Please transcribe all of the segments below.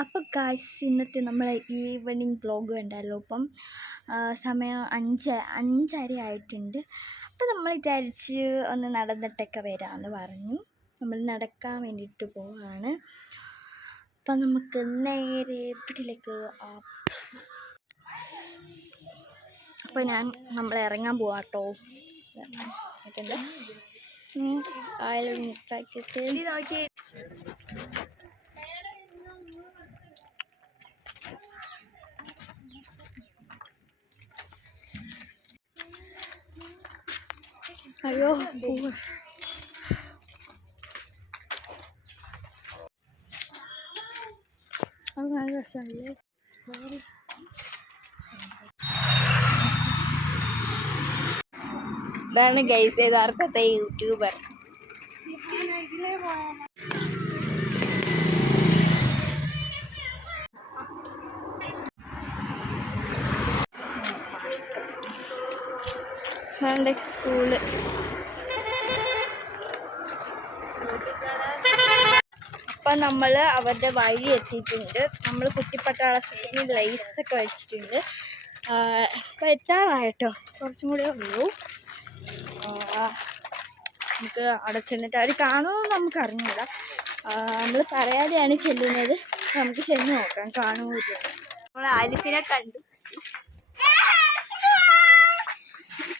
അപ്പോൾ ഗായ്സ് ഇന്നത്തെ നമ്മളെ ഈവനിങ് വ്ളോഗ് കണ്ടല്ലോ ഇപ്പം സമയം അഞ്ച് അഞ്ചര ആയിട്ടുണ്ട്. അപ്പം നമ്മൾ വിചാരിച്ച് ഒന്ന് നടന്നിട്ടൊക്കെ വരാമെന്ന് പറഞ്ഞു. നമ്മൾ നടക്കാൻ വേണ്ടിയിട്ട് പോവാണ്. അപ്പം നമുക്ക് നേരെ വീട്ടിലേക്ക് അപ്പോൾ ഞാൻ നമ്മൾ ഇറങ്ങാൻ പോവാട്ടോ. ആയാലും അയ്യോ അത് നല്ല രസമല്ലേ ഇതാണ് ഗൈസ് യഥാർത്ഥത്തെ യൂട്യൂബർ. നമ്മുടെ സ്കൂൾ അപ്പം നമ്മൾ അവരുടെ വഴി എത്തിയിട്ടുണ്ട്. നമ്മൾ കുട്ടിപ്പട്ടാളത്തിന് ലൈസ് ഒക്കെ വെച്ചിട്ടുണ്ട്. അപ്പം എത്താറായിട്ടോ? കുറച്ചും കൂടെ ഉള്ളൂ. നമുക്ക് അവിടെ ചെന്നിട്ട് അവർ കാണുമെന്ന് നമുക്ക് അറിഞ്ഞില്ല നമ്മൾ പറയാതെയാണ് ചെല്ലുന്നത്. നമുക്ക് ചെന്ന് നോക്കാം. കാണുമില്ല നമ്മൾ ആലിഫിനെ കണ്ടു.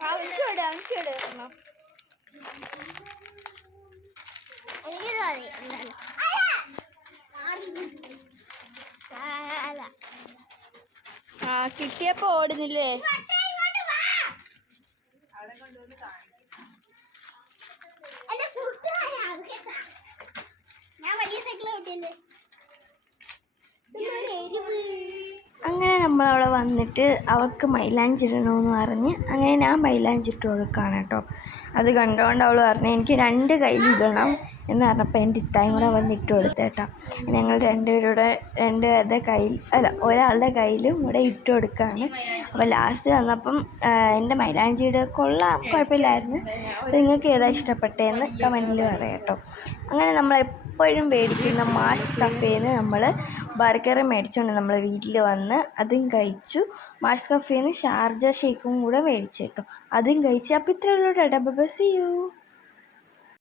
എന്താണ് ആ കിട്ടിയപ്പോ ഓടുന്നില്ലേ എന്റെ കൂട്ടുകാരാ, അത് കേട്ടാ. ഞാൻ വലിയ സൈക്കിൾ കിട്ടിയല്ലേ എരിവ് അങ്ങനെ നമ്മളവിടെ വന്നിട്ട് അവൾക്ക് മൈലാഞ്ചി ഇടണമെന്ന് പറഞ്ഞ് അങ്ങനെ ഞാൻ മൈലാഞ്ചി ഇട്ട് കൊടുക്കുകയാണ് കേട്ടോ അത് കണ്ടുകൊണ്ട് അവൾ പറഞ്ഞു എനിക്ക് രണ്ട് കയ്യിൽ ഇടണം എന്ന് പറഞ്ഞപ്പോൾ എന്റെ ഇത്തായും കൂടെ വന്നിട്ട് ഇട്ട് കൊടുത്തു കേട്ടോ ഞങ്ങൾ രണ്ടുപേരുടെ രണ്ട് പേരുടെ കയ്യിൽ അല്ല ഒരാളുടെ കയ്യിലും കൂടെ ഇട്ട് കൊടുക്കുകയാണ് അപ്പോൾ ലാസ്റ്റ് വന്നപ്പം എന്റെ മൈലാഞ്ചിയുടെ കൊള്ളാം കുഴപ്പമില്ലായിരുന്നു. അപ്പോൾ നിങ്ങൾക്ക് ഏതാ ഇഷ്ടപ്പെട്ടതെന്ന് കമന്റിൽ പറയാം കേട്ടോ അങ്ങനെ നമ്മൾ എപ്പോഴും മേടിക്കുന്ന മാസ് കഫേന്ന് നമ്മൾ ബർഗർ മേടിച്ചുകൊണ്ട് നമ്മൾ വീട്ടിൽ വന്ന് അതും കഴിച്ചു. മാസ് കഫേന്ന് ഷാർജ ഷേക്കും കൂടെ മേടിച്ചു കേട്ടോ. അതും കഴിച്ചു. അപ്പോൾ ഇത്രയുള്ള ഡബ ബസ് ചെയ്യൂ.